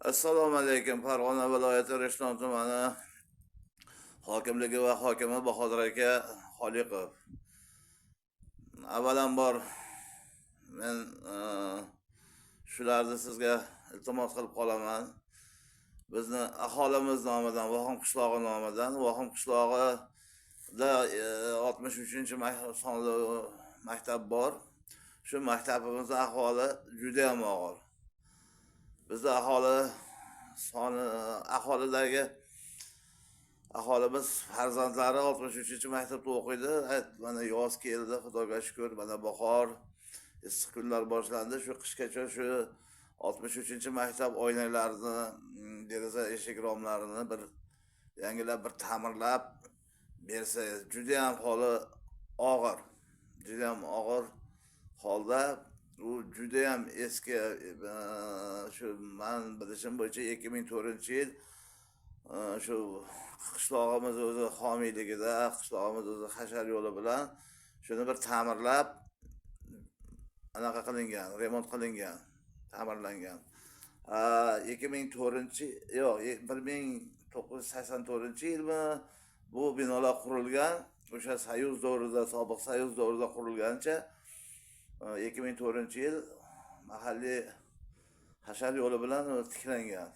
Assalomu alaykum. Farg'ona viloyati Rishton tumani hokimligi va hokimi Bahodir aka Xoliqov. Avvalambor men shularni sizga iltimos qilib qolaman. Bizni aholimiz nomidan, Vohim qishlog'i nomidan, Vohim qishlog'ida 63-sonli maktab bor. Shu maktabimizning ahvoli juda ham og'ir. Bizda aholimiz farzandlari 63-maktabda o'qiydi. Mana yoz keldi, Xudoga shukr, mana bahor, issiq kunlar boshlandi. Shu qishgacha shu 63-maktab oynalarini, deraza eshik romlarini bir yangilab, bir ta'mirlab bersa, juda ham holi og'ir. Juda ham og'ir holda. U juda ham eski, shu men bilishim bo'yicha 2004-yil shu qishlog'imiz o'zi homiyligida, qishlog'imiz o'zi hashar yo'li bilan shuni bir ta'mirlab anaqa qilingan, remont qilingan, ta'mirlangan. 1984-yilmi bu binolar qurilgan. O'sha Soyuz davrida, sobiq Soyuz davrida qurilgancha 2004-yil mahalliy hashar yo'li bilan tiklangan.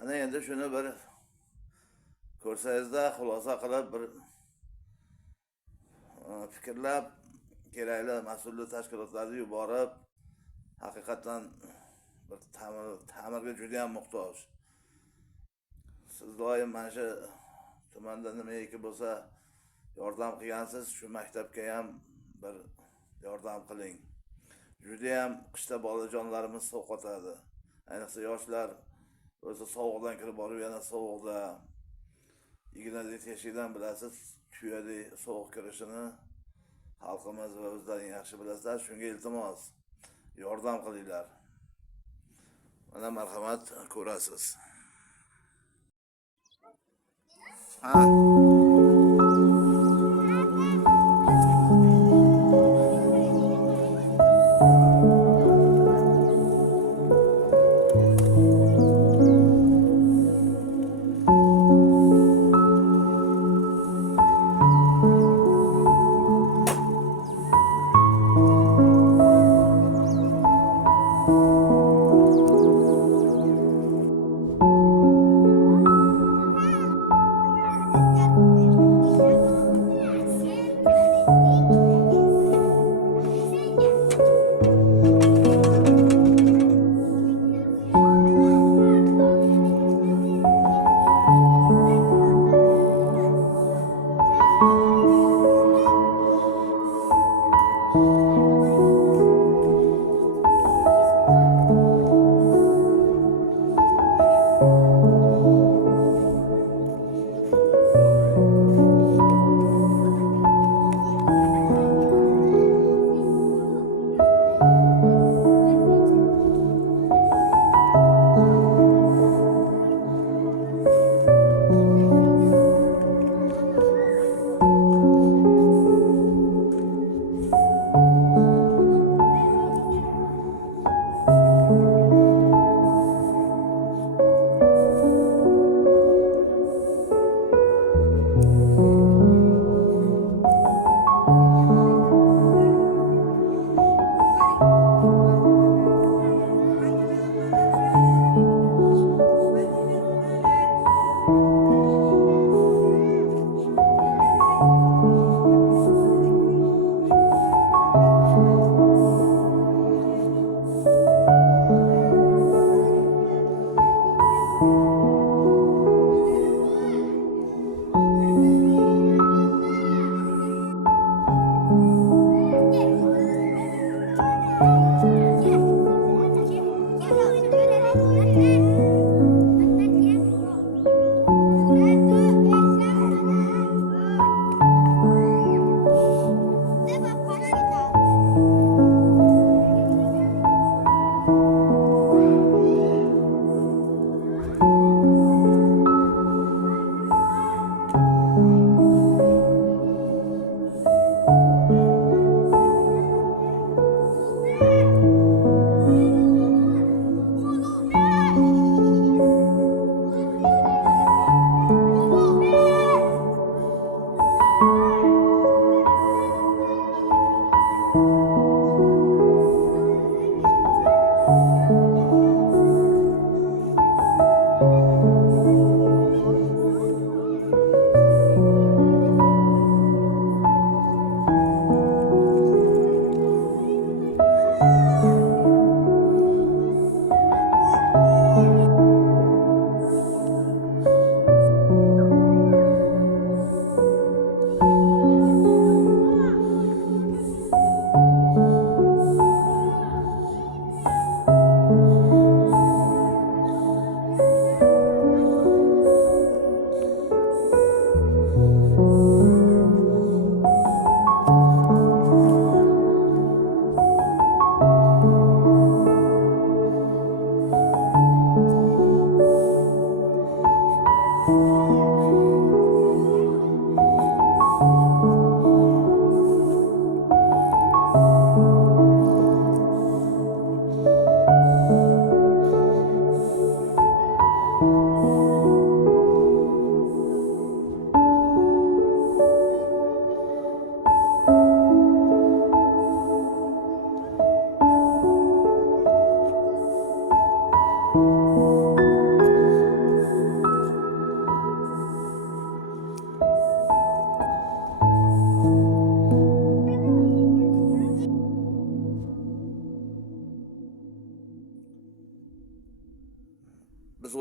Ana endi shuni bir ko'rsangizda xulosa qilib bir fikrlab kerakli mas'ullar tashkilotlarga yuborib, haqiqatan bir ta'mirga juda ham muhtoj. Siz doim mana shu tumanda nimaiki bo'lsa yordam qilgansiz, shu maktabga ham bir yordam qiling. Juda ham qishda bolajonlarimiz sovqotadi. Ayniqsa yoshlar o'zi sovuqdan kirib borib, yana sovuqda ignadek teshikdan bilasiz, tuyadek sovuq kirishini xalqimiz va o'zlaring yaxshi bilasizlar. Shunga iltimos, yordam qilinglar. Mana marhamat, ko'rasiz.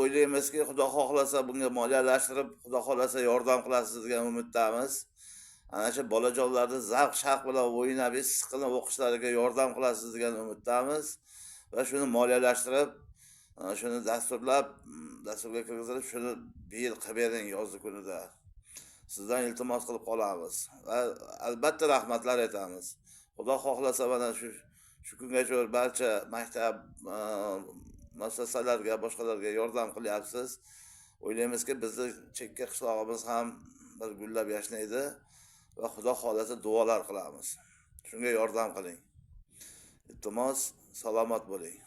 o'ylaymizki, Xudo xohlasa bunga moliyalashtirib, Xudo xohlasa yordam qilasiz degan umiddamiz. Ana shu bolajonlarni zavq shavq bilan o'ynab, siqilib o'qishlariga yordam qilasiz degan umiddamiz va shuni moliyalashtirib, shuni dasturga kirgizib, shuni bir yil qilib bering yozgi kunida. Sizdan iltimos qilib qolamiz va albatta rahmatlar aytamiz. Xudo xohlasa mana shu kungacha barcha maktab muassasalarga, boshqalarga yordam qilyapsiz. O'ylaymizki, bizni chekka qishlog'imiz ham bir gullab yashnaydi va Xudo xohlasa duolar qilamiz. Shunga yordam qiling. Iltimos, salomat bo'ling.